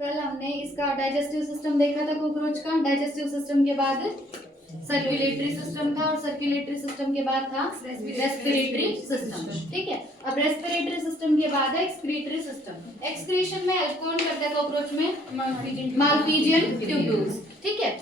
कल हमने इसका डाइजेस्टिव सिस्टम देखा था कॉकरोच का। डाइजेस्टिव सिस्टम के बाद सर्कुलेटरी सिस्टम था और सर्कुलेटरी सिस्टम के बाद था रेस्पिरेटरी सिस्टम। ठीक है, अब रेस्पिरेटरी सिस्टम के बाद है एक्सक्रीटरी सिस्टम। एक्सक्रीशन में हेल्प कौन करता है कॉकरोच में? Malpighian tubules. ठीक है,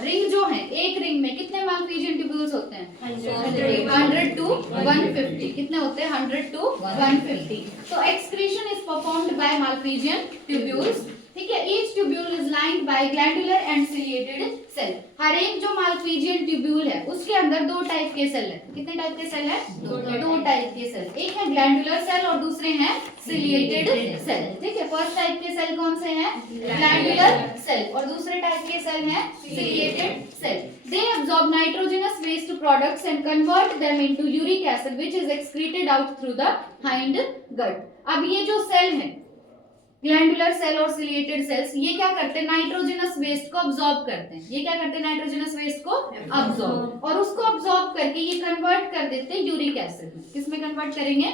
रिंग जो है, एक रिंग में कितने मालफिजियन ट्यूब्यूल्स होते हैं? 100 to 150। कितने होते हैं? 100 to 150। तो excretion is performed by Malpighian tubules. ठीक है, each tubule is lined by glandular and ciliated cell. हर एक जो मालफिजियन ट्यूब्यूल है उसके अंदर दो टाइप के सेल है। कितने टाइप के सेल है? दो टाइप के सेल। एक है ग्लैंडुलर सेल और दूसरे हैं सिलिएटेड सेल। ठीक है, फर्स्ट टाइप के सेल कौन से हैं? ग्लैंडुलर सेल और दूसरे टाइप के सेल हैं ciliated cell. They absorb nitrogenous waste products and convert them into uric acid which is excreted out through the hind gut। अब ये जो सेल है ग्लैंडुलर सेल और सिलिएटेड सेल्स, ये क्या करते हैं? नाइट्रोजनस वेस्ट को अब्सॉर्ब करते हैं। ये क्या करते हैं? नाइट्रोजनस वेस्ट को अब्सॉर्ब, और उसको अब्सॉर्ब करके ये कन्वर्ट कर देते हैं यूरिक एसिड में। किस में कन्वर्ट करेंगे?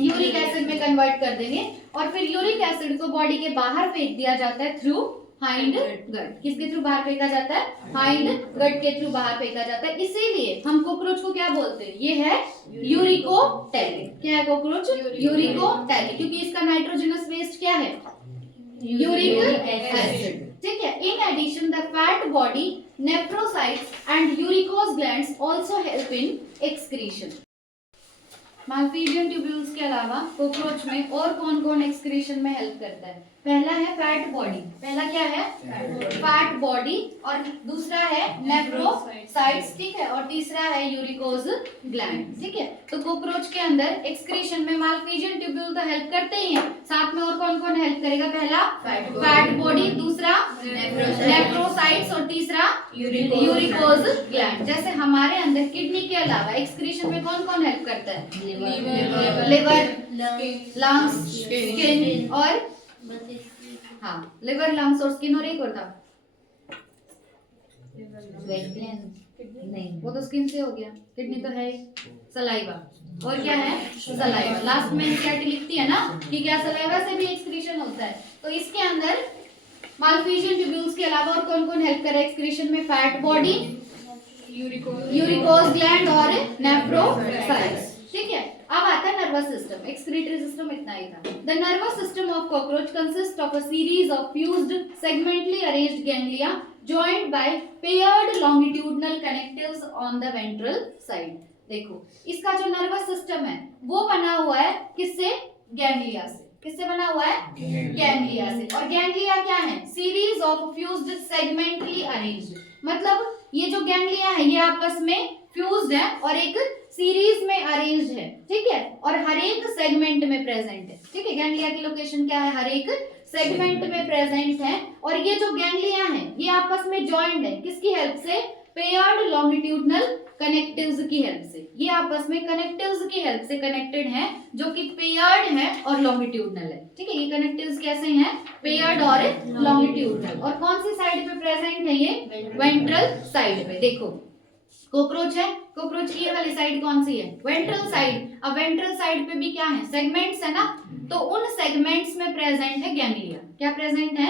यूरिक एसिड में कन्वर्ट कर देंगे। और फिर यूरिक एसिड को बॉडी के बाहर फेंक दिया जाता है थ्रू हाइंड गट। किसके थ्रू बाहर फेंका जाता है? हाइंड गट के थ्रू बाहर फेंका जाता है। इसीलिए हम कॉकरोच को क्या बोलते हैं? ये है यूरिकोटैलिक। क्या है कॉकरोच? यूरिकोटैलिक, क्योंकि इसका नाइट्रोजनस वेस्ट क्या है? Uric acid. ठीक है, in addition the fat body, nephrocytes and uricose glands also help in excretion. Malpighian tubules के अलावा कॉकरोच में और कौन कौन एक्सक्रीशन में हेल्प करता है? पहला है फैट बॉडी। पहला क्या है? Fat body. और दूसरा है नेफ्रोसाइट्स। ठीक है, और तीसरा है यूरिकोज ग्लैंड। ठीक है, तो कॉकरोच के अंदर एक्सक्रीशन में मालफिजियन ट्यूब्यूल तो हेल्प करते ही हैं, साथ में और कौन कौन हेल्प करेगा? पहला फैट बॉडी, दूसरा नेफ्रोसाइट्स और तीसरा यूरिकोज ग्लैंड। जैसे हमारे अंदर किडनी के अलावा एक्सक्रीशन में कौन कौन हेल्प करता है? लिवर, लंग्स, स्किन और लिवर, लंग्स और स्किन, और एक और था नहीं, वो तो स्किन से हो गया। किडनी तो है सलाइवा, और क्या है? सलाइवा। लास्ट में एनसीईआरटी लिखती है ना कि क्या सलाइवा से भी एक्सक्रीशन होता है। तो इसके अंदर मालफिजियन ट्यूब्यूल्स के अलावा और कौन कौन हेल्प करे एक्सक्रीशन में? फैट बॉडी, यूरिकोज ग्लैंड और नेफ्रोसाइट्स। ठीक है, अब आता है नर्वस सिस्टम। एक्सक्रीटरी सिस्टम इतना ही था। The nervous system of cockroach consist of a series of fused segmentally arranged ganglia joined by paired longitudinal connectives on the ventral side। देखो, इसका जो नर्वस सिस्टम है वो बना हुआ है किससे? गैंग्लिया से। किससे बना हुआ है? गैंग्लिया से। और गैंग्लिया क्या है? Series of fused segmentally arranged. मतलब ये जो गैंग्लिया है ये आपस में फ्यूज्ड है और एक सीरीज में अरेंज्ड है। ठीक है, और हर एक सेगमेंट में प्रेजेंट है। ठीक है, गैंग्लिया की लोकेशन क्या है? हर एक सेगमेंट में प्रेजेंट है। और ये जो गैंग्लिया है ये आपस में जॉइंड है। किसकी हेल्प से? पेयर्ड लॉन्गिट्यूडनल कनेक्टिव्स की हेल्प से। ये आपस में कनेक्टिव्स की हेल्प से कनेक्टेड है, जो कि पेयर्ड है और लॉन्गिट्यूडनल है। ठीक है, ये कनेक्टिव्स कैसे हैं? पेयर्ड और लॉन्गिट्यूडनल। और कौन सी साइड पे प्रेजेंट है ये? वेंट्रल साइड पे। देखो, कॉकरोच है, कॉकरोच की ये वाली साइड कौन सी है? Ventral side. अब वेंट्रल साइड पे भी क्या है? सेगमेंट्स है ना, तो उन सेगमेंट्स में प्रेजेंट है गैंग्लिया। क्या प्रेजेंट है?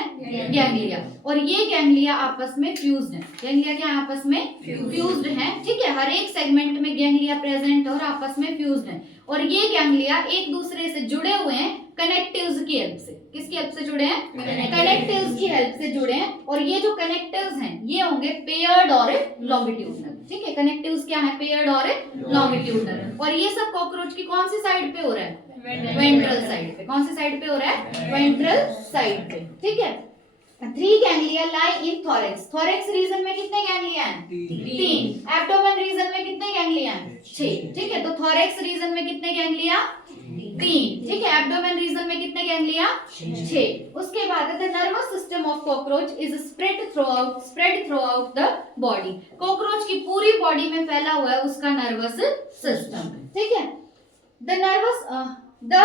गैंग्लिया। और ये गैंग्लिया आपस में फ्यूज्ड है। गैंग्लिया क्या आपस में फ्यूज्ड है? ठीक है, हर एक सेगमेंट में गैंग्लिया प्रेजेंट है और आपस में फ्यूज्ड है। और ये गैंग्लिया एक दूसरे से जुड़े हुए हैं कनेक्टिव्स की हेल्प से। किसकी हेल्प से जुड़े हैं? कनेक्टिव्स की हेल्प से जुड़े हैं। और ये जो कनेक्टिव्स हैं ये होंगे पेयर्ड और लॉन्गिट्यूडनल। ठीक है, कनेक्टिव्स क्या है? पेयर्ड और लॉन्गिट्यूडनल। और ये सब कॉकरोच की कौन सी साइड पे हो रहा है? वेंट्रल साइड पे। कौन सी साइड पे हो रहा है? वेंट्रल साइड पे। ठीक है, 3 गैंग्लिया लाई इन थोरैक्स। थोरैक्स रीजन में कितने गैंग्लिया हैं? 3। एब्डोमेन रीजन में कितने गैंग्लिया हैं? 6। ठीक है, तो थोरैक्स रीजन में कितने गैंग्लिया? 3। ठीक है, एब्डोमेन रीजन में कितने गैंग्लिया? 6। उसके बाद the nervous system of cockroach is spread through out the body. Cockroach की पूरी बॉडी में फैला हुआ है उसका नर्वस सिस्टम। ठीक है, the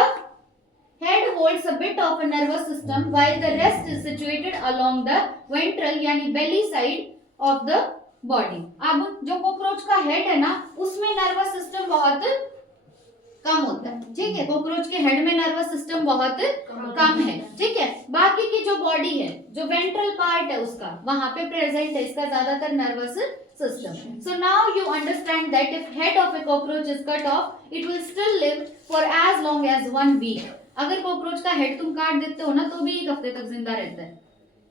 head holds a bit of a nervous system while the rest is situated along the ventral यानी belly side of the body। अब जो कॉकरोच का हेड है ना उसमें नर्वस सिस्टम बहुत कम होता है, ठीक है। कॉकरोच के हेड में नर्वस सिस्टम बहुत कम है, ठीक है। बाकी की जो बॉडी है, जो वेंट्रल पार्ट है उसका, वहां पे प्रेजेंट है इसका ज्यादातर nervous system. So now you understand that if head of a cockroach is cut off, it will still live for as long as 1 week. अगर कॉकरोच का हेड तुम काट देते हो ना, तो भी 1 हफ्ते तक जिंदा रहता है।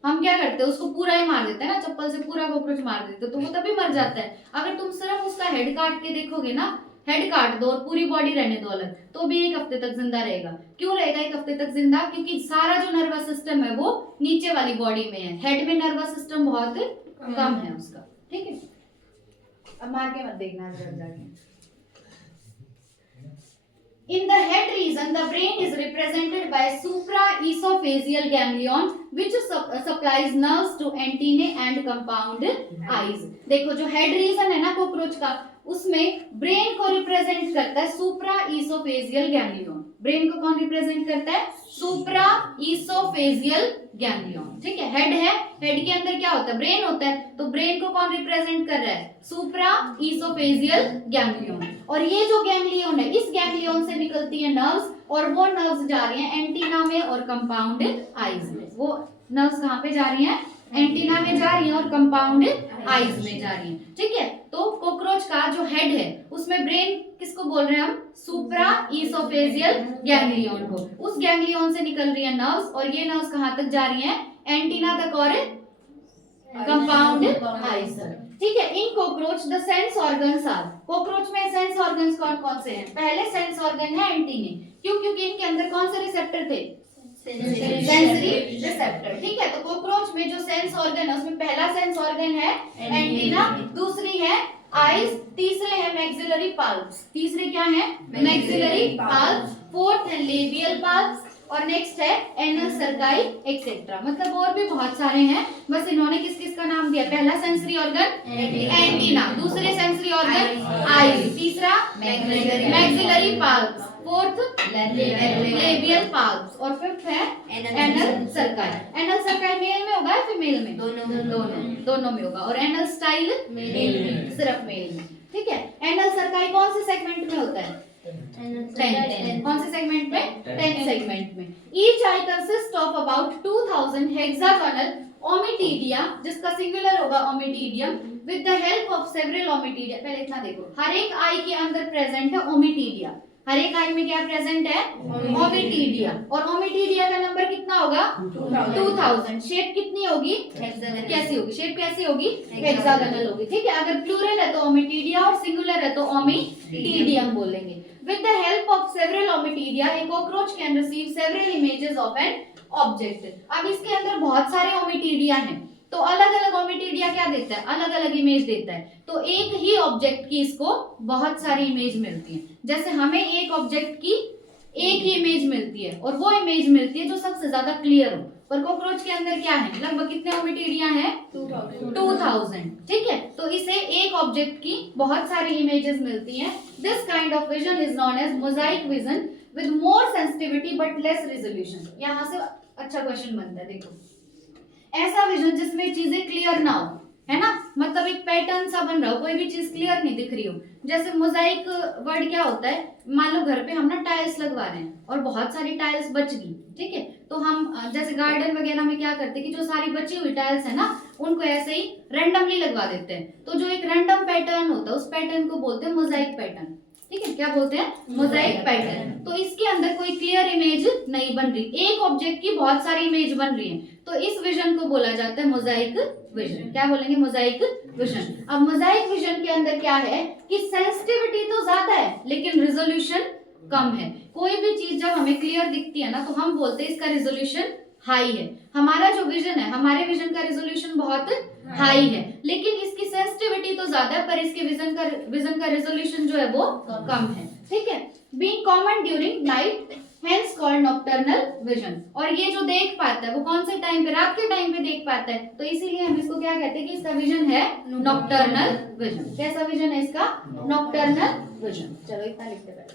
हम क्या करते हैं, उसको पूरा ही मार देते हैं ना, चप्पल से पूरा कॉकरोच मार देते हो, तो वो तभी मर जाता है। अगर तुम सिर्फ उसका हेड काट के देखोगे ना, हेड काट दो और पूरी बॉडी रहने दो अलग, तो भी 1 हफ्ते तक जिंदा रहेगा। क्यों रहेगा 1 हफ्ते तक जिंदा? क्योंकि सारा जो नर्वस सिस्टम है वो नीचे वाली बॉडी में है, हेड में नर्वस सिस्टम बहुत कम है उसका, ठीक है। अब मार के मत देखना जाके। In the head region, the brain is represented by supraesophageal ganglion, which supplies nerves to antennae and compound eyes. देखो जो हेड रीजन है ना कॉकरोच का, उसमें ब्रेन को रिप्रेजेंट करता है सुप्राईसोफेजियल गैंग्लियन। ब्रेन को कौन रिप्रेजेंट करता है? सुप्राईसोफेजियल गैंग्लियन, ठीक है। हेड है, हेड के अंदर क्या होता है? ब्रेन होता है। तो ब्रेन को कौन रिप्रेजेंट कर रहा है? सुप्राईसोफेजियल गैंग्लियन। और ये जो गैंग्लियन है, इस गैंग्लियन से निकलती है नर्व्स, और वो नर्व्स जा रही हैं एंटीना में और कंपाउंड आईज में। वो नर्व्स कहाँ पे जा रही हैं? एंटीना में जा रही हैं और कंपाउंड आईज में जा रही हैं, ठीक है। तो कॉकरोच का जो हेड है, उसमें ब्रेन किसको बोल रहे हैं हम? सुप्राईसोफेजियल गैंग्लियन को। उस गैंग्लियन से निकल रही है नर्व्स, और ये नर्व्स कहाँ तक जा रही हैं? एंटीना तक और कंपाउंड आईज तक, ठीक है। In cockroach the sense organs are, cockroach में सेंस ऑर्गन्स कौन कौन से हैं? पहले सेंस ऑर्गन है एंटीने। क्यों? क्योंकि इनके अंदर कौन से रिसेप्टर थे? सेंसरी रिसेप्टर, ठीक है। तो कॉकरोच में जो सेंस ऑर्गन है, उसमें पहला सेंस ऑर्गन है एंटीना, दूसरी है आईज, तीसरे है मैक्सिलरी पल्प्स। तीसरे क्या है? Maxillary pulps. फोर्थ है लेबियल पल्प्स, और नेक्स्ट है एनल सर्काई एक्सेट्रा। मतलब और भी बहुत सारे हैं, बस इन्होंने किस किस का नाम दिया? पहला सेंसरी ऑर्गन एंटीना, दूसरे सेंसरी ऑर्गन आईज, तीसरा maxillary pulps, fourth labial pulps, और फिफ्थ है एनल सर्काई। एनल सर्काई मेल में होगा या फीमेल में? दोनों में होगा। और एनल स्टाइल मेल में, सिर्फ मेल में, ठीक है। एनल सर्काई कौन से सेगमेंट में होता है? 10 कौन से सेगमेंट में? 10 सेगमेंट में। Each eye consist of about 2000 hexagonal ommatidia, जिसका सिंगुलर होगा ommatidium, with the help of several ommatidia. पहले इतना देखो, हर एक आई के अंदर प्रेजेंट है ओमिटीडिया। हर एक आई में क्या प्रेजेंट है? ओमिटीडिया। और ओमिटीडिया का नंबर कितना होगा? 2000। शेप कितनी होगी? कैसी होगी? शेप कैसी होगी? हेक्सागोनल होगी, ठीक है। अगर प्लूरल है तो ओमिटीडिया, और सिंगुलर है तो ओमिटीडियम बोलेंगे। With the help of several ommatidia, a cockroach can receive several images of an object. अब इसके अंदर बहुत सारे ओमिटीडिया हैं, तो अलग अलग ओमिटीडिया क्या देता है? अलग अलग इमेज देता है। तो एक ही ऑब्जेक्ट की इसको बहुत सारी इमेज मिलती है। जैसे हमें एक ऑब्जेक्ट की एक ही इमेज मिलती है, और वो इमेज मिलती है जो सबसे ज्यादा क्लियर हो। पर कॉकरोच के अंदर क्या है? लगभग कितने ओमिटीडिया हैं? 2000, ठीक है। तो इसे एक ऑब्जेक्ट की बहुत सारी इमेजेस मिलती हैं। This kind of vision is known as mosaic vision with more sensitivity but less resolution. यहाँ से अच्छा क्वेश्चन बनता है, देखो, ऐसा विजन जिसमें चीजें क्लियर ना हो, है ना, मतलब एक पैटर्न सा बन रहा हो, कोई भी चीज क्लियर नहीं दिख रही हो। जैसे मोजाइक वर्ड क्या होता है? मान लो घर पे हम ना टाइल्स लगवा रहे हैं और बहुत सारी टाइल्स बच गई, ठीक है। तो हम जैसे गार्डन वगैरह में क्या करते हैं कि जो सारी बची हुई टाइल्स है ना, उनको ऐसे ही रैंडमली लगवा देते हैं। तो जो एक रैंडम पैटर्न होता है, उस पैटर्न को बोलते हैं मोजाइक पैटर्न, ठीक है। क्या बोलते हैं? Mosaic pattern. तो इसके अंदर कोई क्लियर इमेज नहीं बन रही, एक ऑब्जेक्ट की बहुत सारी इमेज बन रही है, तो इस विजन को बोला जाता है मोजाइक विजन। क्या बोलेंगे? Mosaic vision. अब मोजाइक विजन के अंदर क्या है कि सेंसिटिविटी तो ज्यादा है लेकिन रिजोल्यूशन कम है। कोई भी चीज जब हमें क्लियर दिखती है ना, तो हम बोलते हैं इसका रिजोल्यूशन हाई है। हमारा जो विजन है, हमारे विजन का रिजोल्यूशन बहुत हाई है, लेकिन इसकी सेंसिटिविटी तो ज्यादा है, पर इसके विजन का रिजोल्यूशन जो है वो कम है, ठीक है। Being common during night, hence called nocturnal vision. और ये जो देख पाता है वो कौन से टाइम पे? रात के टाइम पे देख पाता है, तो इसीलिए हम इसको क्या कहते हैं कि इसका विजन है नॉक्टर्नल विजन। कैसा विजन है इसका? Nocturnal vision. चलो इतना लिखते हैं।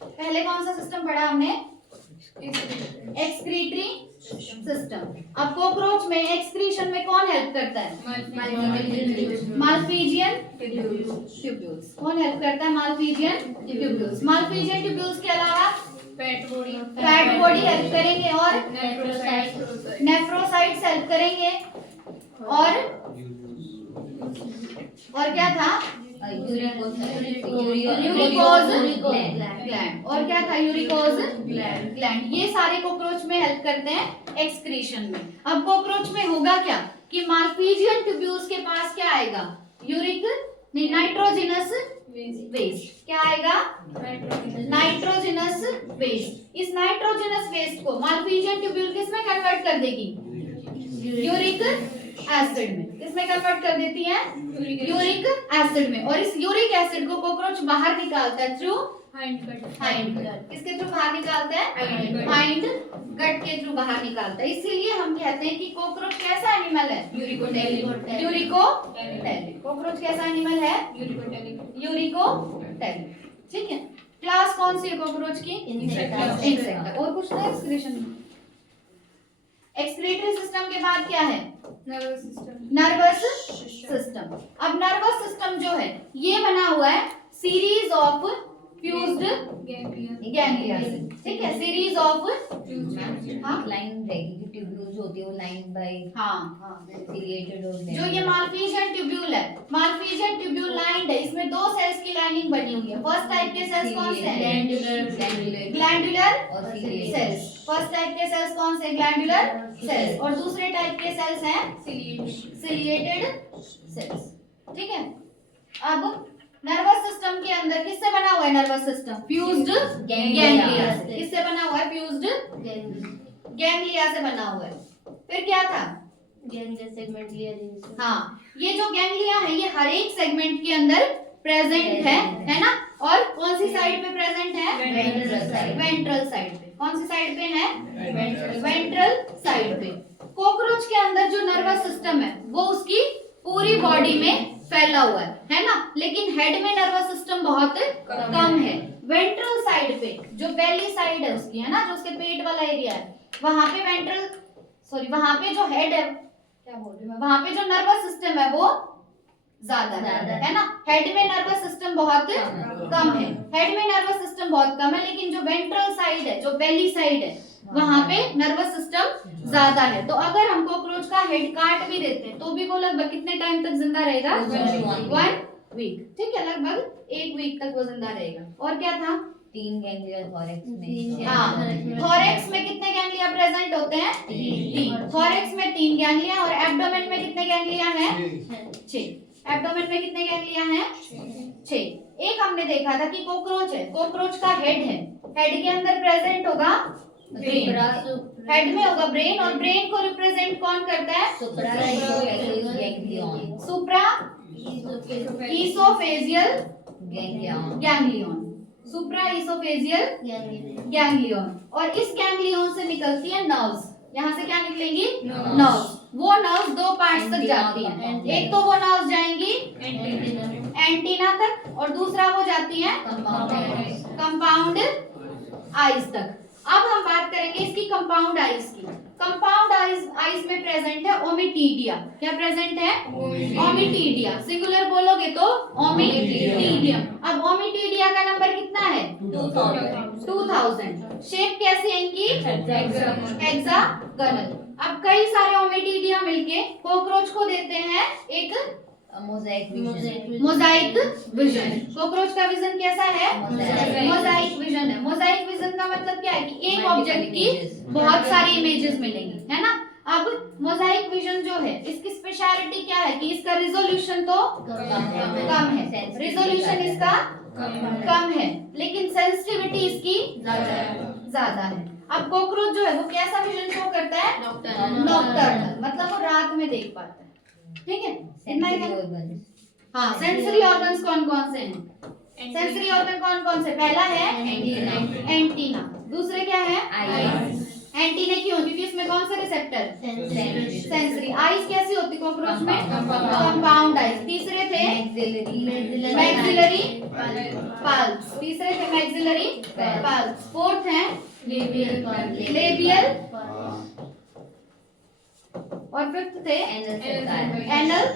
पहले कौन सा सिस्टम पढ़ा हमने? Excretory system. अब कॉकरोच में एक्सक्रीशन में कौन हेल्प करता है? Malpighian tubules. कौन हेल्प करता है? Malpighian tubules. मालफीजियन ट्यूब्यूल्स के अलावा फैट बॉडी हेल्प करेंगे और नेफ्रोसाइट्स हेल्प करेंगे और क्या था? Uricose gland. और क्या था? Uricose gland. ये सारे कॉकरोच में हेल्प करते हैं एक्सक्रीशन में। अब कॉकरोच में होगा क्या कि मालफीजियन ट्यूब्यूल्स के पास क्या आएगा? Nitrogenous waste. क्या आएगा? Nitrogenous waste. इस नाइट्रोजिनस वेस्ट को मालफीजियन ट्यूब्यूल किसमें कन्वर्ट कर देगी? यूरिक एसिड में। किसमें कन्वर्ट कर देती है? यूरिक एसिड में। और इस यूरिक एसिड को कॉकरोच बाहर निकालता है थ्रू हाइंड गट। किसके थ्रू बाहर निकालता है? हाइंड गट के थ्रू बाहर निकालता है। इसीलिए हम कहते हैं कि कॉकरोच कैसा एनिमल है? यूरिकोटेलिक। कॉकरोच कैसा एनिमल है? यूरिकोटेलिक। ठीक है। क्लास कौन सी है कॉकरोच की? इंसेक्ट। और कुछ नहीं एक्सक्रीशन में। एक्सक्रीटरी सिस्टम के बाद क्या है? Nervous system. अब नर्वस सिस्टम जो है ये बना हुआ है सीरीज ऑफ फ्यूज्ड गैंग्लिया से। ठीक है, सीरीज ऑफ लाइन रहेगी, ट्यूब्यूल्स होती है वो लाइन बाय सिलिएटेड और जो ये मालफीजियन ट्यूब्यूल है, मालफीजियन ट्यूब्यूल लाइंड है। इसमें दो सेल्स की लाइनिंग बनी हुई है। फर्स्ट टाइप के सेल्स कौन से हैं? ग्लैंडुलर और सेल्स। फर्स्ट टाइप के सेल्स कौन से? Glandular cells. और दूसरे टाइप के सेल्स हैं सिलिएटेड सेल्स। ठीक है। अब नर्वस सिस्टम के अंदर किससे बना हुआ है? नर्वस सिस्टम फ्यूज्ड गैंग्लिया से। किससे बना हुआ है? फ्यूज्ड गैंग्लिया से बना हुआ है। फिर क्या था? सेगमेंट। हाँ, ये जो गैंग्लिया है ये हर एक सेगमेंट के अंदर प्रेजेंट है ना? और कौन सी साइड पे प्रेजेंट है? वेंट्रल साइड पे। कौन सी साइड पे है? वेंट्रल साइड पे। कॉकरोच के अंदर जो नर्वस सिस्टम है वो उसकी पूरी बॉडी में फैला हुआ है ना? लेकिन हेड में नर्वस सिस्टम बहुत कम है। वेंट्रल साइड पे जो बेली साइड है उसकी, है ना, जो उसके पेट वाला एरिया है, वहां पे वहां पे जो हेड है, क्या बोल रही हूँ, वहां पे जो नर्वस सिस्टम है वो ज्यादा है ना? हेड में नर्वस सिस्टम बहुत कम है। हेड में नर्वस सिस्टम बहुत कम है, लेकिन जो वेंट्रल साइड है, जो बेली साइड है, वहां पे नर्वस सिस्टम ज्यादा है। तो अगर हम कॉकरोच का हेड काट भी देते हैं तो भी वो लगभग कितने टाइम तक जिंदा रहेगा? 1 वीक। ठीक है, लगभग 1 वीक तक वो जिंदा रहेगा। और क्या था? 3 गैंग्लिया थॉरेक्स में। हाँ, थॉरेक्स में कितने गैंग्लिया प्रेजेंट होते हैं? 3। थॉरेक्स में 3 गैंग्लिया। और एब्डोमेन में कितने गैंग्लिया हैं? 6। एब्डोमेन में कितने गैंग्लिया हैं? 6। एक हमने देखा था कि कॉकरोच है, कॉकरोच का हेड है, हेड के अंदर प्रेजेंट होगा ब्रेन। हेड में होगा ब्रेन, और ब्रेन को रिप्रेजेंट कौन करता है? सुप्रा ईसोफेजियल गैंग्लियन। सुप्रा ईसोफेजियल गैंग्लियन। और इस गैंग्लियन से निकलती है नर्व्स। यहाँ से क्या निकलेंगी? नर्व्स। वो नर्व्स 2 पार्ट्स तक जाती हैं। एक तो वो नर्व्स जाएंगी एंटीना तक, और दूसरा वो जाती है कंपाउंड आईज तक। अब हम बात करेंगे इसकी कंपाउंड आईज की। कंपाउंड आईज में प्रेजेंट है ओमिटीडिया। क्या प्रेजेंट है? ओमिटीडिया। सिंगुलर बोलोगे तो ओमिटीडियम। अब ओमिटीडिया का नंबर कितना है? 2000। शेप कैसी है इनकी? हेक्सागोनल। अब कई सारे ओमिटीडिया मिलके कॉकरोच को देते हैं एक मोजाइक विजन। कॉकरोच का विजन कैसा है? मोजाइक विजन है। मोजाइक विजन का मतलब क्या है कि एक ऑब्जेक्ट की बहुत सारी इमेजेस मिलेंगी, है ना? अब मोजाइक विजन जो है इसकी स्पेशलिटी क्या है कि इसका रिजोल्यूशन तो कम है। रिजोल्यूशन इसका कम है, लेकिन सेंसिटिविटी इसकी ज्यादा है। अब कॉकरोच जो है वो कैसा विजन शो करता है? नॉकटर्नल, मतलब वो रात में देख पाता है। ठीक है, इतना ही था। हाँ, सेंसरी ऑर्गन्स कौन कौन से हैं? सेंसरी ऑर्गन कौन कौन से? पहला है एंटीना। दूसरे क्या है? आईज। एंटीना क्यों? क्योंकि इसमें कौन से रिसेप्टर? सेंसरी। आईज कैसी होती कॉकरोच में? Compound eyes. तीसरे थे मैक्सिलरी पल्स। तीसरे थे मैक्सिलरी पल्स। फोर्थ है लेबियल और फिफ्थ थे एनल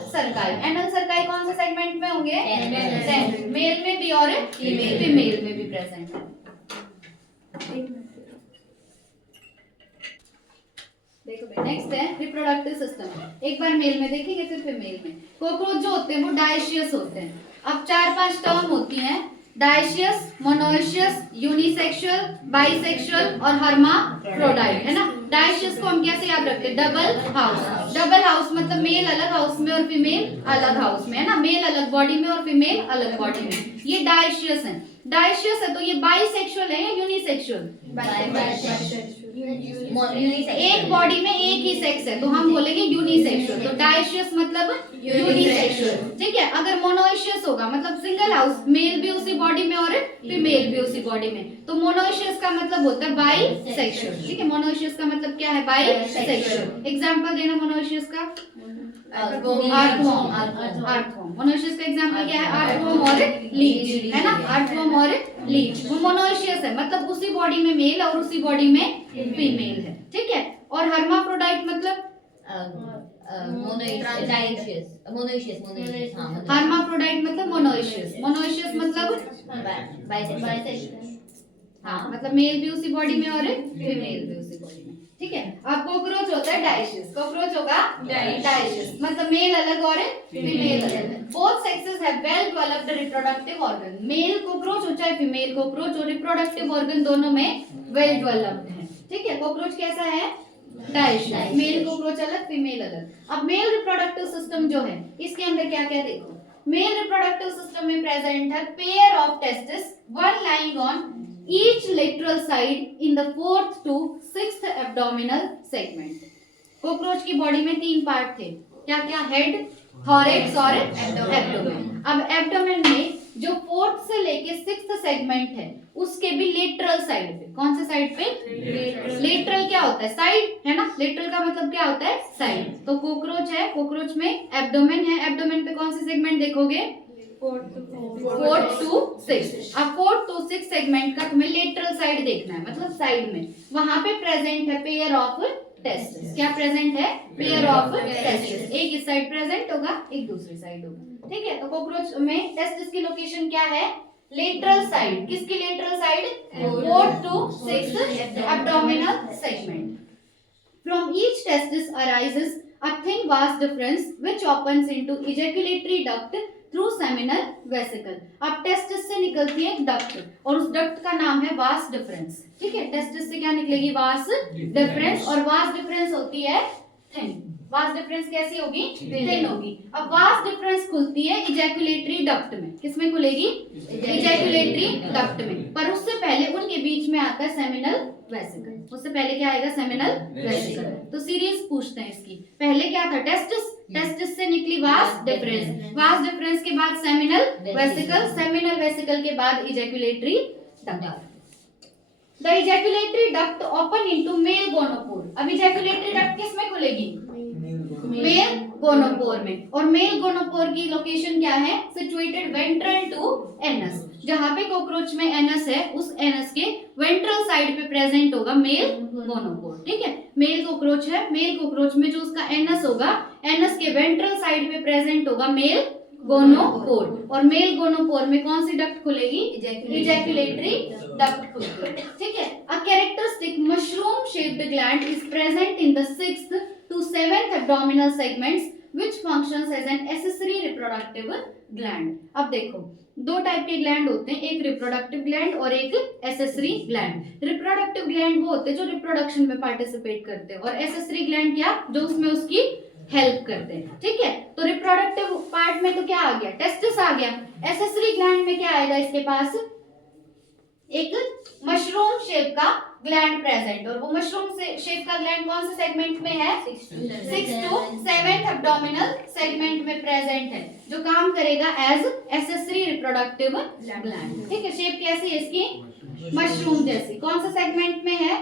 सर्काई। एनल सर्काई कौन से सेगमेंट में होंगे? Anal। मेल में भी और फीमेल में भी प्रेजेंट है। देखो नेक्स्ट है रिप्रोडक्टिव सिस्टम। एक बार मेल में देखेंगे फिर फीमेल में। कॉकरोच जो होते हैं वो डायशियस होते हैं। अब 4-5 टर्म होती हैं, डायशियस, मोनोइशियस, यूनिसेक्सुअल, बाइसेक्सुअल और हर्माफ्रोडाइट, है ना। डायशियस को हम कैसे याद रखते हैं? Double house. डबल हाउस मतलब मेल अलग हाउस में और फीमेल अलग हाउस में, है ना। मेल अलग बॉडी में और फीमेल अलग बॉडी में, ये डायशियस है। डायशियस है तो ये बाइसेक्सुअल है या यूनिसेक्सुअल? एक बॉडी में एक ही सेक्स है तो हम बोलेंगे यूनिसेक्सुअल। तो डायशियस मतलब यूनिसेक्सुअल, ठीक है। अगर मोनोइशियस होगा मतलब सिंगल हाउस, मेल भी उसी बॉडी में और फीमेल भी उसी बॉडी में, तो मोनोइशियस का मतलब होता है बाइसेक्सुअल, ठीक है। मोनोइशियस का मतलब क्या है? बाइसेक्सुअल। एग्जांपल देना मोनोइशियस का। अर्थवॉर्म। मोनोइशियस का एग्जांपल क्या है? अर्थवॉर्म और लीच, है ना। अर्थवॉर्म और लीच वो मोनोइशियस है मतलब उसी बॉडी में मेल और उसी बॉडी में फीमेल है, ठीक है। और हर्माफ्रोडाइट मतलब हर्माफ्रोडाइट मतलब मोनोइशियस। मोनोइशियस मतलब हाँ, मतलब मेल भी उसी बॉडी में और फीमेल भी उसी बॉडी में, ठीक है। अब कॉकरोच होता है डायशियस। कॉकरोच होगा डायशियस मतलब मेल अलग और फीमेल अलग। Both sexes have well developed reproductive organ. Male cockroach हो चाहे फीमेल कॉकरोच और रिप्रोडक्टिव ऑर्गन दोनों में वेल डेवलप्ड है, ठीक है। कॉकरोच कैसा है? डायशियस। मेल कॉकरोच अलग फीमेल अलग। अब मेल रिप्रोडक्टिव सिस्टम जो है इसके अंदर क्या क्या देखो। मेल रिप्रोडक्टिव सिस्टम में प्रेजेंट है pair of testis, one lying on each lateral side in the 4th to 6th abdominal segment। Cockroach की बॉडी में 3 पार्ट थे, क्या क्या? हेड, थॉरैक्स और एब्डोमेन। अब एब्डोमेन में जो 4th से लेके 6th सेगमेंट है उसके भी लेटरल साइड पे, कौन से साइड पे? लेटरल क्या होता है? साइड, है ना। लेटरल का मतलब क्या होता है? साइड। तो कॉकरोच है, कॉकरोच में एब्डोमेन है। एब्डोमेन पे कौन से सेगमेंट देखोगे? 4th to 6। अब 4th to 6 सेगमेंट का तुम्हें लेटरल साइड देखना है मतलब साइड में, वहां पे प्रेजेंट है पेयर ऑफ टेस्टिस। क्या प्रेजेंट है? Pair of testis. एक इस साइड प्रेजेंट होगा, एक दूसरी साइड होगा, ठीक है। तो कॉकरोच में टेस्टिस की लोकेशन क्या है? Lateral side. किसकी lateral side? 4th to 6th abdominal segment। From each testis arises a thin vas deferens which opens into ejaculatory duct through seminal vesicle. अब टेस्टिस से निकलती है एक डक्ट और उस डक्ट का नाम है वास डिफरेंस, ठीक है। टेस्टिस से क्या निकलेगी? Vas deferens. और वास डिफरेंस होती है थिन। वास डिफरेंस कैसी होगी? थिन होगी। अब वास डिफरेंस खुलती है इजैकुलेटरी डक्ट में। किसमें खुलेगी? इजैकुलेटरी डक्ट में। पर उससे पहले उनके बीच में आता है सेमिनल वेसिकल। उससे पहले क्या आएगा? Seminal vesicle. तो सीरीज पूछते हैं इसकी। पहले क्या था? टेस्टिस। टेस्टिस से निकली वास डिफरेंस। वास डिफरेंस के बाद सेमिनल वेसिकल। सेमिनल वेसिकल के बाद ejaculatory duct. The ejaculatory duct open into male gonopore. अब इजैकुलेटरी डक्ट किस में खुलेगी? मेल गोनोपोर में। और मेल गोनोपोर की लोकेशन क्या है? Situated ventral to anus. जहां पे कॉकरोच में एनस है उस एनस के वेंट्रल साइड पे प्रेजेंट होगा मेल गोनोपोर, ठीक है। मेल कॉकरोच है, मेल कॉकरोच में जो उसका एनस होगा, एनस के वेंट्रल साइड पे प्रेजेंट होगा मेल गोनोपोर। और मेल गोनोपोर में कौन सी डक्ट खुलेगी? इजैकुलेटरी डक्ट खुलेगी, ठीक है। A characteristic mushroom shaped gland is present in the 6th to 7th abdominal segments which functions as an accessory reproductive gland। अब देखो दो टाइप के ग्लैंड होते हैं, एक रिप्रोडक्टिव ग्लैंड और एक एसेसरी ग्लैंड। रिप्रोडक्टिव ग्लैंड वो होते हैं जो रिप्रोडक्शन में पार्टिसिपेट करते हैं और एसेसरी ग्लैंड क्या? जो उसमें उसकी हेल्प करते हैं, ठीक है। तो रिप्रोडक्टिव पार्ट में तो क्या आ गया? टेस्टिस आ गया। एसेसरी ग्लैंड में क्या आएगा? इसके पास एक मशरूम शेप का ग्लैंड प्रेजेंट। और वो मशरूम शेप का ग्लैंड कौन से सेगमेंट में है? 6th to 7th abdominal segment में प्रेजेंट है, जो काम करेगा एज एसेसरी रिप्रोडक्टिव ग्लैंड, ठीक है। शेप कैसी है इसकी? मशरूम जैसी। कौन से सेगमेंट में है?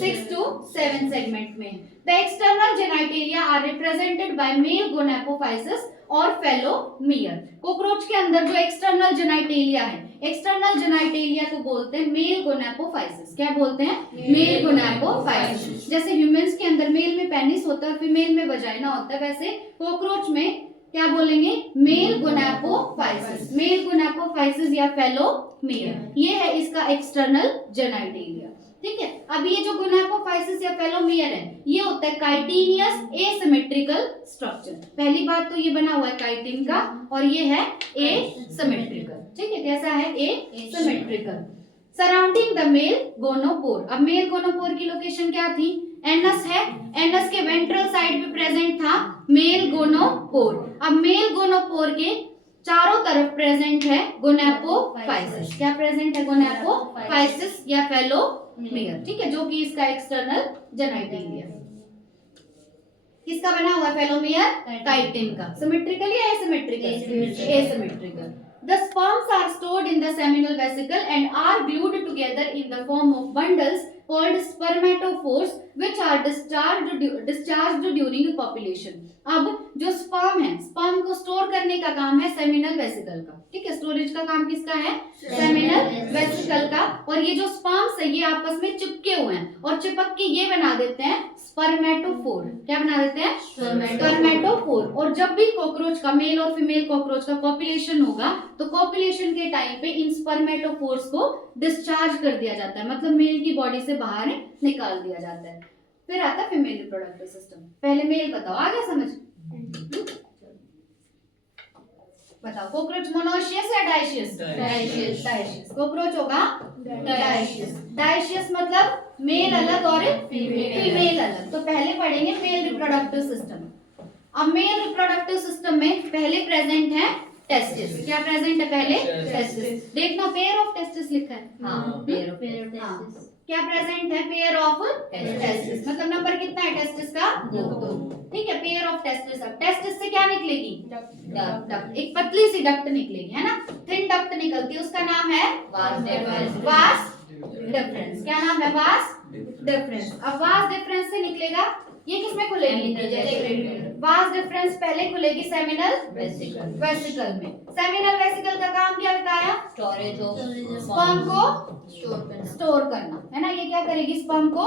6th to 7th सेगमेंट में। The external genitalia are represented by male gonapophysis और फेलोमियर। कॉकरोच के अंदर जो एक्सटर्नल जेनाइटेलिया है, एक्सटर्नल जेनाइटेलिया को बोलते हैं मेल गोनापोफाइसिस। क्या बोलते हैं? Male gonapophysis. जैसे ह्यूमंस के अंदर मेल में पेनिस होता है, फीमेल में वजाइना होता है, वैसे कॉकरोच में क्या बोलेंगे? मेल गोनापोफाइसिस, मेल गोनापोफाइसिस या फेलोमियर। ये है इसका एक्सटर्नल जेनाइटेलिया। ठीक है, अब ये जो गोनापोफाइसिस या फेलोमियर है, ये होता है काइटिनियस एसिमेट्रिकल स्ट्रक्चर। पहली बात तो ये बना हुआ है काइटिन का, और ये है एसिमेट्रिकल। ठीक है, कैसा है? Asymmetrical. Surrounding the male gonopore. अब मेल गोनोपोर की लोकेशन क्या थी? एनस है, एनस के वेंट्रल साइड पे प्रेजेंट था मेल गोनोपोर। अब मेल गोनोपोर के चारों तरफ प्रेजेंट है गोनापोफाइसिस। क्या प्रेजेंट है? गोनापोफाइसिस या फेलोमियर। ठीक है, जो कि इसका एक्सटर्नल जेनाइटेलिया। किसका बना हुआ है फेलोमियर? काइटिन का। सिमेट्रिकल या asymmetrical? Asymmetrical. The sperms are stored in the seminal vesicle and are glued together in the form of bundles called spermatophores, which are discharged during copulation. अब जो स्पर्म है, sperm को स्टोर करने का काम है सेमिनल वेसिकल का। ठीक है, स्टोरेज का काम किसका है? सेमिनल वेसिकल का। और ये जो स्पर्म्स है ये आपस में चिपके हुए हैं, और चिपक के ये बना देते हैं स्पर्मेटोफोर। क्या बना देते हैं? स्पर्मेटोफोर। और जब भी कॉकरोच का, मेल और फीमेल कॉकरोच का कॉपुलेशन होगा, तो कॉपुलेशन के टाइम पे इन स्पर्मेटोफोर्स को डिस्चार्ज कर दिया जाता है, मतलब मेल की बॉडी से बाहर निकाल दिया जाता है। फिर आता है फीमेल रिप्रोडक्टिव सिस्टम। पहले मेल बताओ, आ गया समझ? बताओ, कॉकरोच मोनोशियस या डाइशियस? डाइशियस। डाइशियस। कॉकरोच होगा डाइशियस। डाइशियस मतलब मेल अलग और फीमेल अलग। तो पहले पढ़ेंगे मेल रिप्रोडक्टिव सिस्टम। अब मेल रिप्रोडक्टिव सिस्टम में पहले प्रेजेंट है टेस्टिस। क्या प्रेजेंट है? पहले टेस्टिस। देखना, पेयर ऑफ टेस्टिस लिखा है। हाँ, पेयर ऑफ टेस्टिस। क्या प्रेजेंट है? Pair of testis. मतलब नंबर कितना है टेस्टिस का? 2। ठीक है, पेयर ऑफ टेस्टिस। अब टेस्टिस से क्या निकलेगी? डक्ट। एक पतली सी डक्ट निकलेगी, है ना? थिन डक्ट निकलती है, उसका नाम है वास डिफरेंस। क्या नाम है? Vas deferens. अब वास डिफरेंस से निकलेगा, ये किसमें खुलेगी? वास डिफरेंस पहले खुलेगी सेमिनल वेसिकल में। सेमिनल वेसिकल का काम क्या बताया? स्टोरेज ऑफ स्पर्म को स्टोर करना, है ना? ये क्या करेगी? स्पर्म को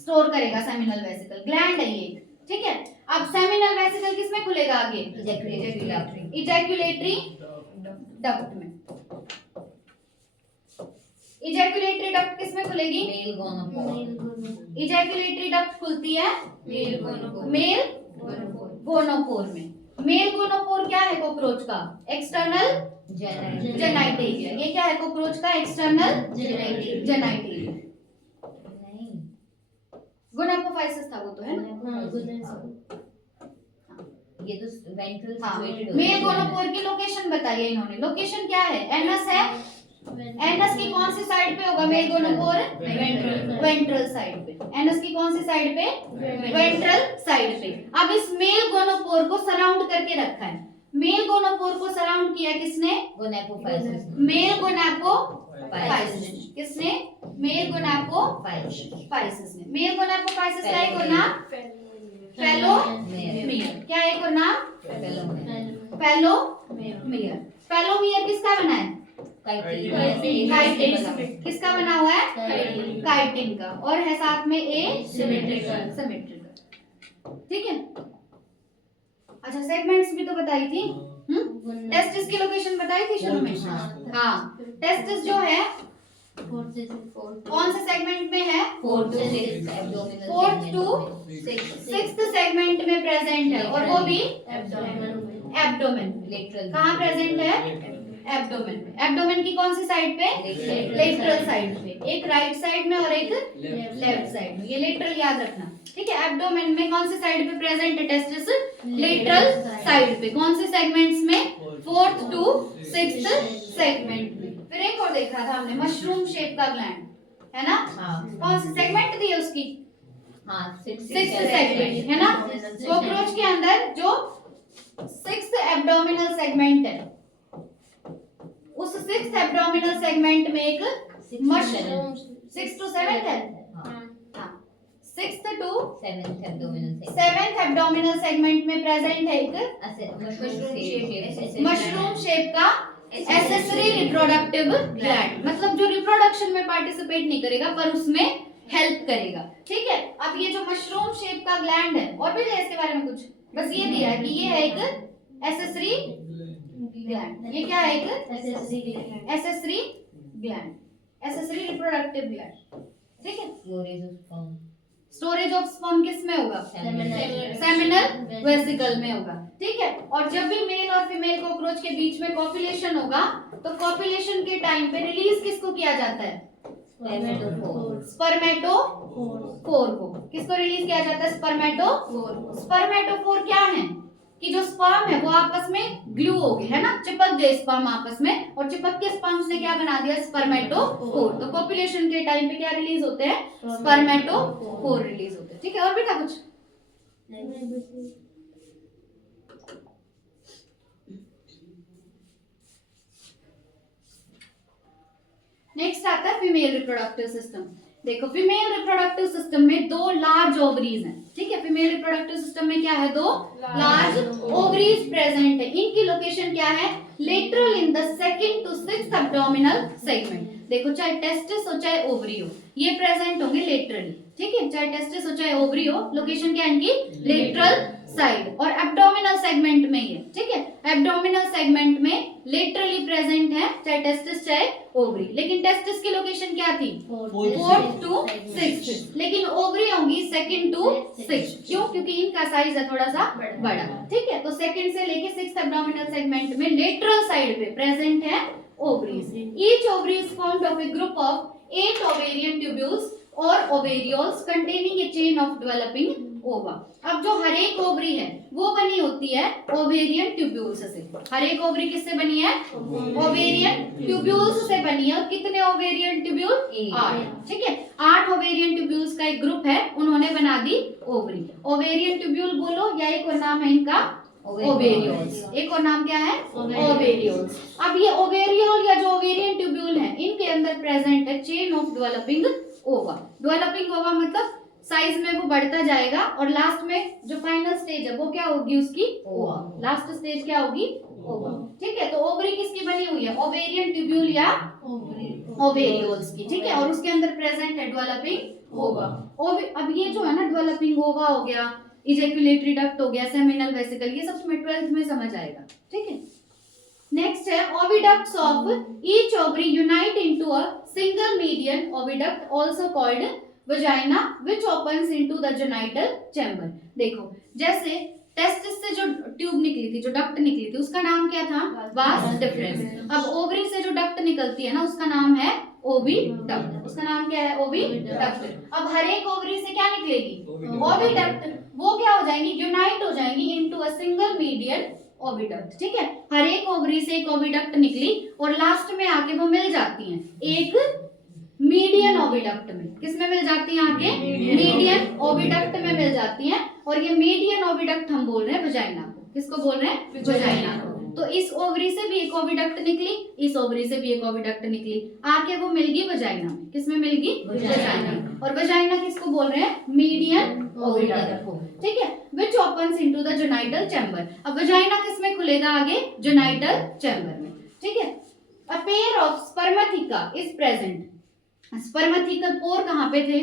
स्टोर करेगा सेमिनल वेसिकल। ग्लैंड है ये। ठीक है, अब सेमिनल वेसिकल किसमें खुलेगा? आगे इजैक्युलेटरी डक्ट में। इजैक्युलेटरी डक्ट किसमें खुलेगी? Mail gonopore. इजैक्युलेटरी डक्ट खुलती है मेल गोनोपोर में। मेल गोनोपोर क्या है कॉकरोच का? External genitalia. ये क्या है कॉकरोच का? External genitalia. गोनापोफाइसिस था वो तो, है ना? ये तो वेंट्रल सिचुएटेड है। मेल गोनोपोर की लोकेशन बताइए इन्होंने। लोकेशन क्या है? एनस है। एनस की कौन सी साइड पे होगा मेल गोनोपोर? वेंट्रल साइड पे। एनस की कौन सी साइड पे? वेंट्रल साइड पे। अब इस मेल गोनोपोर को सराउंड करके रखा है। मेल गोनोपोर को सराउंड किया किसने? गोनापोफाइसिस। मेल गोनापोफाइसिस ने। किसने? मेल गोनापोफाइसिस ने। मेल गोनापोफाइसिस का एक और नाम फेलोमियर। क्या एक और नाम? फेलोमियर। फेलोमियर किसका बना है? काइटिन का। किसका बना हुआ है? काइटिन का। और है साथ में सिमेट्रिकल। ठीक है, अच्छा सेगमेंट्स भी तो बताई थी। टेस्टिस की लोकेशन बताई थी शुरू में। हाँ, टेस्टिस जो है कौन से सेगमेंट में है? 4th to 6th सेगमेंट में प्रेजेंट है, और वो भी एब्डोमेन। कहाँ प्रेजेंट है? एब्डोमेन में। एब्डोमेन की कौन सी साइड पे? लेटरल साइड पे। एक राइट साइड में और एक लेफ्ट साइड में। ये लेटरल याद रखना। ठीक है, एब्डोमेन में कौन सी साइड पे प्रेजेंट है टेस्टिस? लेटरल साइड पे। कौन से सेगमेंट्स में? 4th to 6th सेगमेंट में। फिर एक और देखा था हमने, मशरूम शेप का ग्लैंड, है ना? कौन सी सेगमेंट दी है उसकी? 6th सेगमेंट, है ना? कॉकरोच के अंदर जो 6th एब्डोमिनल सेगमेंट है, उस 6th एब्डोमिनल सेगमेंट में एक मशरूम 6 to 7 है। हाँ, 6th to 7th abdominal segment 7th abdominal segment में प्रेजेंट है एक मशरूम शेप का एक्सेसरी रिप्रोडक्टिव ग्लैंड, मतलब जो रिप्रोडक्शन में पार्टिसिपेट नहीं करेगा पर उसमें हेल्प करेगा। ठीक है, अब ये जो मशरूम शेप का ग्लैंड है, और भी है इसके बारे में कुछ, बस ये दिया है कि ये है एक एक्सेसरी ग्लैंड। ये क्या है? एक accessory gland, accessory reproductive gland. ठीक है, स्टोरेज ऑफ स्पर्म किस में होगा? सेमिनल वेसिकल में होगा। ठीक है, और जब भी मेल और फीमेल कॉकरोच के बीच में कॉपुलेशन होगा तो कॉपुलेशन के टाइम पे रिलीज किसको किया जाता है? स्पर्मेटोफोर को। किसको रिलीज किया जाता है? स्पर्मेटोफोर। स्पर्मेटोफोर क्या है कि जो स्पर्म है वो आपस में ग्लू हो गए, है ना, चिपक गए स्पर्म आपस में, और चिपक के स्पर्म्स ने क्या बना दिया? स्पर्मेटोफोर। तो कॉपुलेशन के टाइम पे क्या रिलीज होते हैं? स्पर्मेटोफोर रिलीज होते हैं। ठीक है, और भी था कुछ? नेक्स्ट आता है फीमेल रिप्रोडक्टिव सिस्टम। देखो, फीमेल रिप्रोडक्टिव सिस्टम में दो लार्ज ओवरीज हैं। ठीक है, फीमेल रिप्रोडक्टिव सिस्टम में क्या है? दो लार्ज ओवरीज प्रेजेंट है। इनकी लोकेशन क्या है? Lateral in the 2nd to 6th abdominal segment. देखो, चाहे टेस्टिस हो चाहे ओवरी हो, ये प्रेजेंट होंगे लेटरली। ठीक है, चाहे टेस्टिस हो चाहे ओवरी हो, लोकेशन क्या है इनकी? लेटरल साइड और एब्डोमिनल सेगमेंट में ही है। ठीक है, एब्डोमिनल सेगमेंट में लेटरली प्रेजेंट है, चाहे टेस्टिस चाहे ओवरी। लेकिन टेस्टिस की लोकेशन क्या थी? 4th to 6th, लेकिन ओवरी होंगी 2nd to 6th। क्यों? क्योंकि इनका साइज है थोड़ा सा बड़ा। ठीक है, तो 2nd से लेके 6th एब्डोमिनल सेगमेंट में लेटरल साइड पे प्रेजेंट है ovaries. Each ovary is formed of a group of 8 ovarian tubules or ovarioles containing a chain of developing ova. अब जो हर एक ओवरी है वो बनी होती है ओवेरियन ट्यूब्यूल्स से। हर एक ओवरी किससे बनी है? ओवेरियन ट्यूब्यूल्स से बनी है। और कितने ओवेरियन ट्यूब्यूल? 8। ठीक है, 8 ओवेरियन ट्यूब्यूल्स का एक ग्रुप है, उन्होंने बना दी ओवरी। ओवेरियन ट्यूब्यूल बोलो, या एक और नाम है इनका ओवेरियोल्स। एक और नाम क्या है? ओवेरियोल्स। अब ये ओवेरियोल या जो ओवेरियन ट्यूब्यूल है, इनके अंदर प्रेजेंट है चेन ऑफ डेवलपिंग ओवा। डेवलपिंग ओवा मतलब साइज में वो बढ़ता जाएगा और लास्ट में जो फाइनल स्टेज है वो क्या होगी उसकी? ओवा। लास्ट स्टेज क्या होगी? ओवा। ठीक है, तो ओवरी किसकी बनी हुई है? ओवेरियन ट्यूब्यूल या ओवेरियोल्स की। ठीक है, और उसके अंदर प्रेजेंट है डेवलपिंग ओवा। अब ये जो है ना, डेवलपिंग ओवा हो गया, इजैक्युलेटरी डक्ट हो गया, सेमिनल वेसिकल, ये सब तुम्हें 12th में समझ आएगा। ठीक है, नेक्स्ट है oviducts of each ovary unite into a single median oviduct also called vagina which opens into the genital chamber. देखो, जैसे टेस्टिस से जो ट्यूब निकली थी, जो डक्ट निकली थी, उसका नाम क्या था? Vas deferens. अब ओवरी से जो डक्ट निकलती है ना, उसका नाम है ओविडक्ट। उसका नाम क्या है? ओविडक्ट। अब हर एक ओवरी से क्या निकलेगी? ओविडक्ट। वो क्या हो जाएंगी? यूनाइट हो जाएंगी into a single median oviduct. ठीक है, हर एक ओवरी से एक ओविडक्ट निकली और लास्ट में आके वो मिल जाती हैं एक मीडियन ओविडक्ट में। किसमें मिल जाती हैं आके? मीडियन ओविडक्ट में मिल जाती हैं। और ये मीडियन ओविडक्ट हम बोल रहे हैं वजाइना को। किसको बोल रहे हैं? वजाइना को। तो इस ओवरी से भी एक ओविडक्ट निकली, इस ओवरी से भी एक ओविडक्ट निकली, आके वो मिल गई वजाइना में। किसमें मिल गई? वजाइना। और वजाइना किसको बोल रहे हैं? मीडियन ओविडक्ट को। ठीक है, which opens into the genital chamber। अब वजाइना किसमें खुलेगा आगे? जेनाइटल चैम्बर में। ठीक है, a pair of spermatheca is present। स्पर्मेथिकल पोर कहाँ पे थे?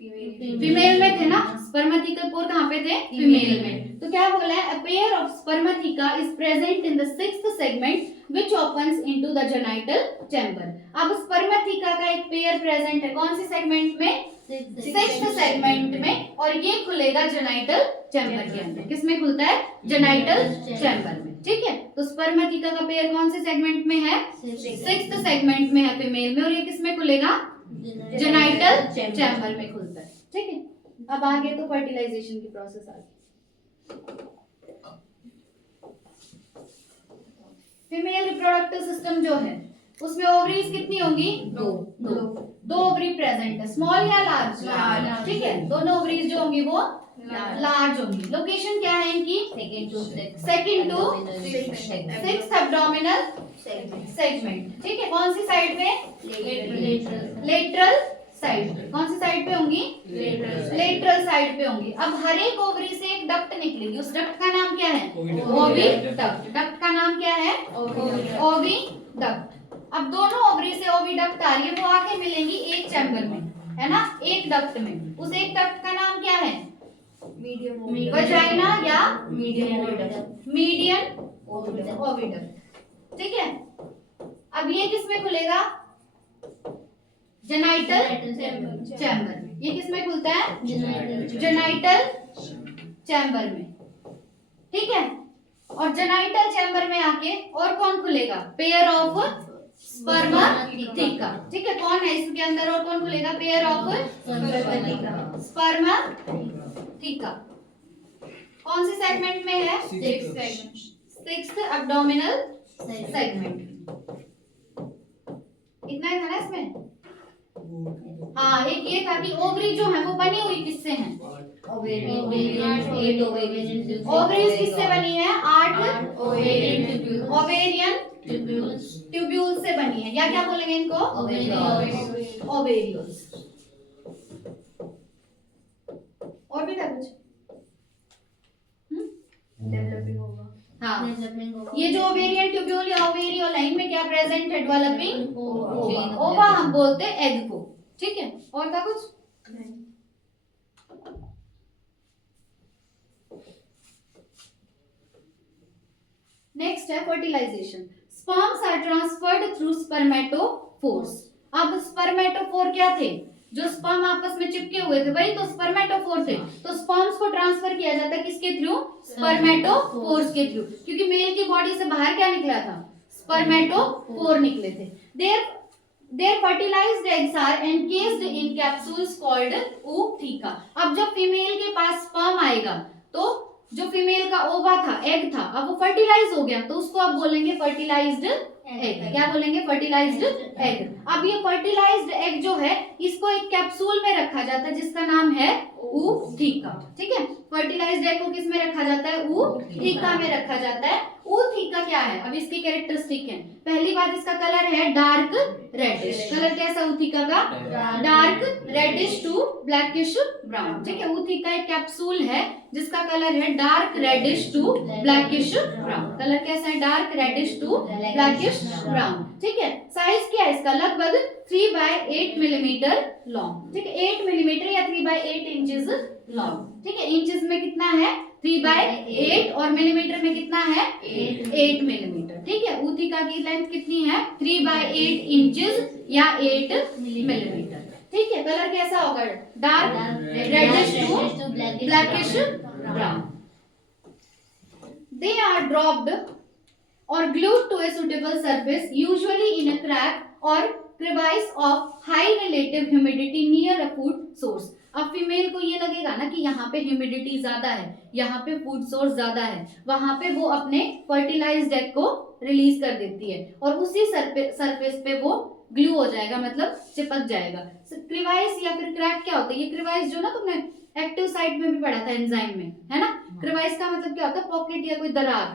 फीमेल में थे ना। स्पर्मेथिकल पोर कहाँ पे थे? फीमेल में। तो क्या बोला है? A pair of spermatheca is present in the 6th segment which opens into the genital chamber। अब स्पर्मेथिका का एक पेयर प्रेजेंट है कौन सी सेगमेंट में? 6th सेगमेंट में, और ये खुलेगा जेनाइटल चैम्बर के अंदर। किसमें खुलता है? जेनाइटल चैम्बर में। ठीक है, तो स्पर्मेथिका का पेयर कौन से सेगमेंट में है? 6th सेगमेंट में है फीमेल में, और ये किसमें खुलेगा? जेनाइटल चैम्बर में खुलता है। ठीक है, अब आगे तो फर्टिलाइजेशन की प्रोसेस आ गई। फीमेल रिप्रोडक्टिव सिस्टम जो है उसमें ओवरीज कितनी होंगी? दो ओवरी प्रेजेंट है। स्मॉल या लार्ज? ठीक है, दोनों ओवरीज जो होंगी वो लार्ज होंगी। लोकेशन क्या है इनकी? 2nd to 6th abdominal segment. ठीक है, कौन सी साइड पे? लेटरल साइड पे। कौन सी साइड पे होंगी? लेटरल साइड पे होंगी। अब हर एक ओवरी से एक डक्ट निकलेगी, उस डक्ट का नाम क्या है? ओवी डक्ट। डक्ट का नाम क्या है? ओवी डक्ट। अब दोनों ओवरी से ओवी डक्ट आ रही है, वो आके मिलेंगी एक चैम्बर में, है ना, एक डक्ट में। उस एक डक्ट का नाम क्या है? वजाइना या मीडियन ओविडक्ट। ठीक है। अब ये किसमें खुलेगा? Genital chamber. ये किसमें खुलता है? जेनाइटल चैम्बर में। ठीक है। और जेनाइटल चैम्बर में आके और कौन खुलेगा? Pair of spermatheca. ठीक है। कौन है इसके अंदर और कौन खुलेगा? Pair of spermatheca. कौन सी सेगमेंट में है? Sixth abdominal segment. इतना ही था ना इसमें? हाँ, एक ये था कि ओवरी जो है वो बनी हुई किससे हैं? ओवरीज किससे बनी है? 8 ओवेरियन ट्यूब्यूल से बनी है, या क्या बोलेंगे इनको? ओवेरियोल्स। और भी था कुछ? डेवलपिंग होगा। हाँ, ये जो ओवेरियन ट्यूब्यूल या ओवेरियोल है, इनमें क्या प्रेजेंट है? डेवलपिंग ओवा। ओवा हम बोलते हैं एग को। ठीक है। और था कुछ? नेक्स्ट है fertilization. Sperms are transferred through spermatophores. अब स्पर्मेटोफोर क्या थे? जो स्पर्म आपस में चिपके हुए थे वही तो स्पर्मेटोफोर थे। तो स्पर्म्स को ट्रांसफर किया जाता है किसके थ्रू? स्पर्मेटोफोर्स के थ्रू। क्योंकि मेल की बॉडी से बाहर क्या निकला था? स्पर्मेटोफोर निकले थे। Their fertilized eggs are encased in capsules called ootheca. अब जब फीमेल के पास स्पर्म आएगा तो जो फीमेल का ओवा था, एग था, अब वो फर्टिलाइज हो गया, तो उसको आप बोलेंगे फर्टिलाइज्ड एग। क्या बोलेंगे? Fertilized egg. अब ये फर्टिलाइज्ड एग जो है इसको एक कैप्सूल में रखा जाता है जिसका नाम है ootheca। ठीक है। फर्टिलाइज्ड एग को किस में रखा जाता है? ootheca में रखा जाता है। ootheca क्या है? अब इसकी कैरेक्टरिस्टिक है। पहली बात, इसका कलर है डार्क रेडिश। कलर कैसा ootheca का? Dark reddish to blackish brown. ठीक है। ootheca एक कैप्सूल है जिसका कलर है dark reddish to blackish brown. Colour कैसा है? Dark reddish to blackish brown. ठीक है। साइज क्या है इसका? लगभग 3/8 मिलीमीटर लॉन्ग। ठीक है। 8 मिलीमीटर या 3/8 इंचेस लॉन्ग। ठीक है। इंचेस में कितना है? 3/8 और मिलीमीटर में कितना है? 8 मिलीमीटर। ठीक है। ootheca की लेंथ कितनी है? 3/8 इंचेस या 8 मिलीमीटर। ठीक है। कलर कैसा होगा? Dark reddish to blackish brown. They are dropped or glued to a suitable surface, usually in a crack or crevice of high relative humidity near a food source. अब female को ये लगेगा ना कि यहाँ पे ह्यूमिडिटी ज्यादा है, यहाँ पे फूड सोर्स ज्यादा है, वहां पे वो अपने फर्टिलाइज्ड एग को रिलीज कर देती है और उसी सरफेस पे वो ग्लू हो जाएगा, मतलब चिपक जाएगा। क्रिवाइस या फिर क्रैक क्या होता है? ये क्रिवाइस जो ना तुमने एक्टिव साइट में भी पढ़ा था एंजाइम में, है ना। क्रिवाइस का मतलब क्या होता है? पॉकेट या कोई दरार।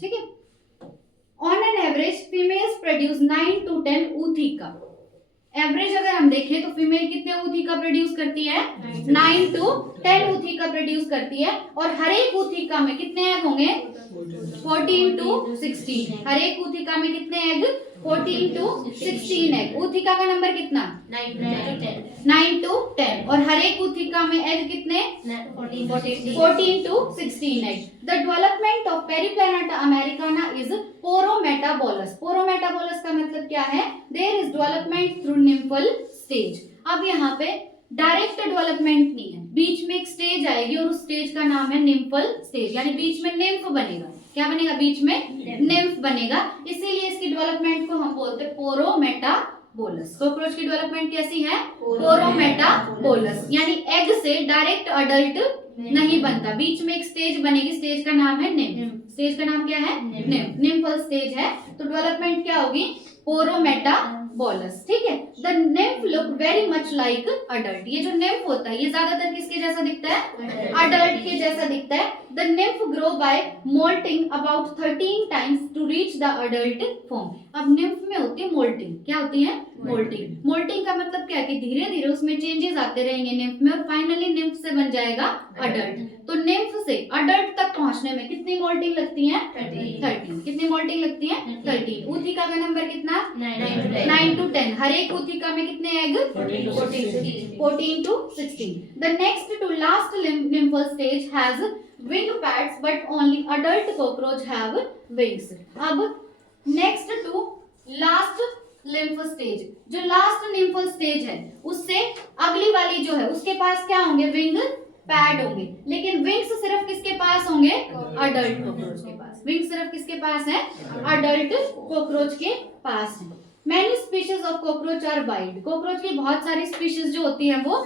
ठीक है। On an average females produce 9 to 10 ootheca। Average अगर हम देखें तो फीमेल कितने ootheca प्रोड्यूस करती है? 9 to 10 ootheca प्रोड्यूस करती है। और हर एक ootheca में कितने एग होंगे? 14 to 16। हर एक ootheca में कितने एग? 14 to 16 egg. ootheca का नंबर कितना? 9 to 10। और हर एक ootheca में एग कितने? 14 to 16 egg. The development of Periplaneta americana is porometabolous। porometabolous का मतलब क्या है? There is development through nymphal stage। अब यहाँ पे डायरेक्ट डेवलपमेंट नहीं है, बीच में एक स्टेज आएगी और उस स्टेज का नाम है निम्फल स्टेज, यानी बीच में निम्फ बनेगा। क्या बनेगा? बीच में निम्फ बनेगा। इसीलिए इसकी डेवलपमेंट को हम बोलते हैं पोरोमेटाबोलस। कॉकरोच की डेवलपमेंट कैसी है? पोरोमेटाबोलस। यानी एग से डायरेक्ट अडल्ट नहीं बनता, बीच में एक स्टेज बनेगी, स्टेज का नाम है निम्फ। स्टेज का नाम क्या है? निम्फ। निम्फल स्टेज है। तो डेवलपमेंट क्या होगी? पोरोमेटाबोलस। ठीक है। The nymph look very much like adult. ये जो निम्फ होता है ये ज्यादातर किसके जैसा दिखता है? अडल्ट के जैसा दिखता है। The nymph grow by moulting about 13 times to reach the adult form. अब निम्फ में होती है मोल्टिंग। क्या होती है? मोल्टिंग। मोल्टिंग का मतलब क्या है कि धीरे धीरे उसमें चेंजेस आते रहेंगे निम्फ में और फाइनली निम्फ से बन जाएगा अडल्ट। तो निम्फ से अडल्ट तक पहुंचने में कितनी मोल्टिंग लगती है? 13। कितनी मोल्टिंग लगती है? 13। ऊथिका का नंबर कितना? 9 to 10। हर एक ऊथिका में कितने egg? 14 to 16। The next to last nymphal stage has wing pads but only adult cockroach have wings। अब next to last lymph stage, जो लास्ट nymphal stage है उससे अगली वाली जो है उसके पास क्या होंगे? विंग पैड होंगे। लेकिन विंग्स सिर्फ किसके पास होंगे? अडल्ट कॉकरोच के पास। विंग सिर्फ किसके पास है? अडल्ट कॉकरोच के पास है। Many species of cockroach are wild। Cockroach की बहुत सारी स्पीशीज जो होती हैं वो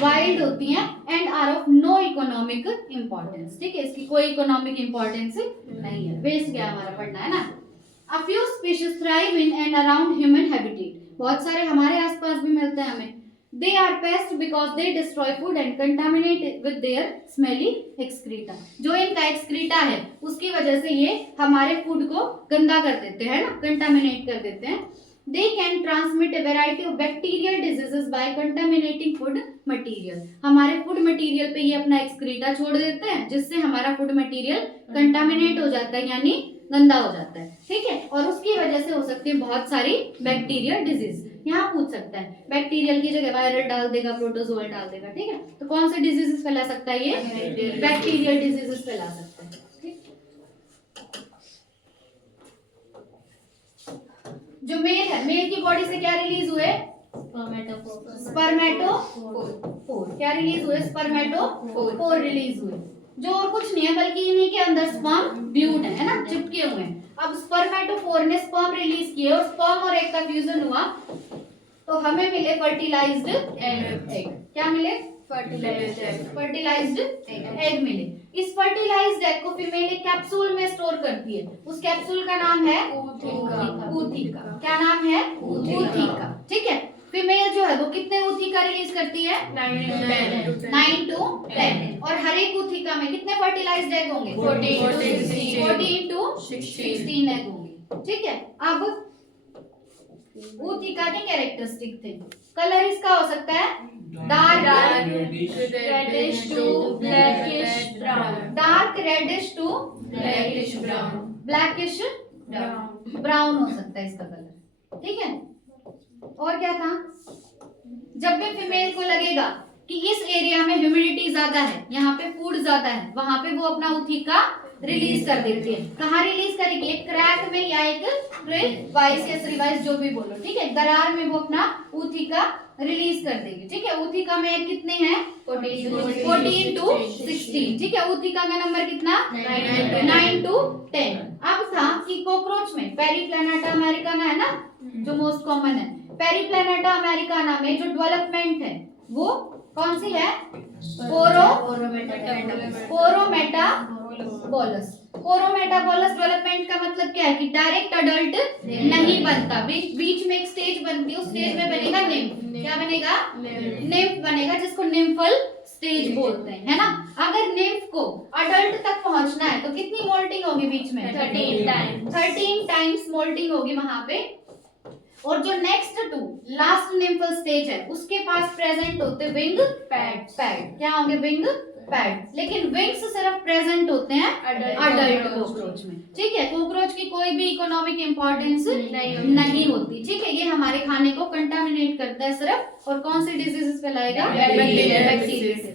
वाइल्ड होती हैं and are of no economic importance. ठीक है, इसकी कोई इकोनॉमिक इम्पोर्टेंस नहीं है, वेस्ट गया हमारा पढ़ना, है ना। A few species thrive in and around human habitat। बहुत सारे हमारे आसपास भी मिलते हैं हमें। They are pests because they destroy food and contaminate it with their smelly excreta। जो इनका एक्सक्रीटा है उसकी वजह से ये हमारे फूड को गंदा कर देते हैं ना, कंटामिनेट कर देते हैं। They can transmit a variety of bacterial diseases by contaminating food material। हमारे फूड मटेरियल पे ये अपना एक्सक्रीटा छोड़ देते हैं जिससे हमारा फूड मटेरियल कंटामिनेट हो जाता है यानी गंदा हो जाता है। ठीक है, और उसकी वजह से हो सकती है बहुत सारी बैक्टीरियल डिजीज। यहाँ पूछ सकता है बैक्टीरियल की जगह वायरल डाल देगा, प्रोटोजोआ डाल देगा। ठीक है, तो कौन से डिजीजेस फैला सकता है ये? बैक्टीरियल डिजीजेस फैला सकता है। जो मेल है, मेल की बॉडी से क्या रिलीज हुए? स्पर्मेटोफोर। क्या रिलीज हुए? स्पर्मेटोफोर रिलीज हुए, जो और कुछ नहीं है बल्कि इन्हीं के अंदर स्पर्म ब्यूड है ना, चिपके हुए हैं। अब स्पर्मेटोफोर ने स्पर्म रिलीज किए और स्पर्म और एग का फ्यूजन हुआ तो हमें मिले फर्टिलाइज्ड एग। क्या मिले? फर्टिलाइज्ड एग मिले। इस फर्टिलाइज्ड एग को फीमेल एक कैप्सूल में स्टोर करती है। उस कैप्सूल का नाम है ऊथिका। क्या नाम है? ऊथिका। ठीक है, फीमेल जो है वो कितने ऊथिका रिलीज करती है? 9 to 10। और हर एक ऊथिका में कितने फर्टिलाइज्ड एग होंगे? 14 to 16 एग होंगे। ठीक है, अब ऊथिका के कैरेक्टरिस्टिक थे। कलर इसका हो सकता है dark reddish to blackish brown. Dark reddish to blackish brown. Blackish brown हो सकता है इसका कलर। ठीक है, और क्या था? जब भी फीमेल को लगेगा कि इस एरिया में ह्यूमिडिटी ज्यादा है, यहाँ पे फूड ज्यादा है, वहां पे वो अपना ऊथिका रिलीज कर देती है। कहाँ रिलीज करेगी? एक क्रैक में या एक वाइस या रिवाइस जो भी बोलो। ठीक है, दरार में वो अपना ऊथिका रिलीज कर देगी। ठीक है, ऊथिका में कितने हैं? 14 to 16। ठीक है, ऊथिका का नंबर कितना? 9 to 10। अब था कि कॉकरोच में पेरिप्लैनेटा अमेरिकाना है ना, जो मोस्ट कॉमन है। पेरिप्लैनेटा अमेरिकाना में जो डेवलपमेंट है वो कौन सी है? पोरोमेटाबोलस। पोरोमेटाबोलस डेवलपमेंट का मतलब क्या है कि डायरेक्ट अडल्ट नहीं बनता, बीच में एक स्टेज बनती है, उस स्टेज में बनेगा निम्फ। क्या बनेगा? निम्फ बनेगा, जिसको निम्फल स्टेज बोलते हैं, है ना। अगर निम्फ को अडल्ट तक पहुंचना है तो कितनी मोल्टिंग होगी बीच में? 13 टाइम्स मोल्टिंग होगी वहां पे। और जो next to last nymphal stage है उसके पास प्रेजेंट होते विंग पैड। क्या होंगे? Wing pad. लेकिन विंग्स सिर्फ प्रेजेंट होते हैं अडल्ट कॉकरोच में। ठीक है, कॉकरोच की कोई भी इकोनॉमिक इंपॉर्टेंस नहीं होती। ठीक है, ये हमारे खाने को कंटामिनेट करता है सिर्फ, और कौन सी डिजीजेस फैलाएगा? बैक्टीरिया।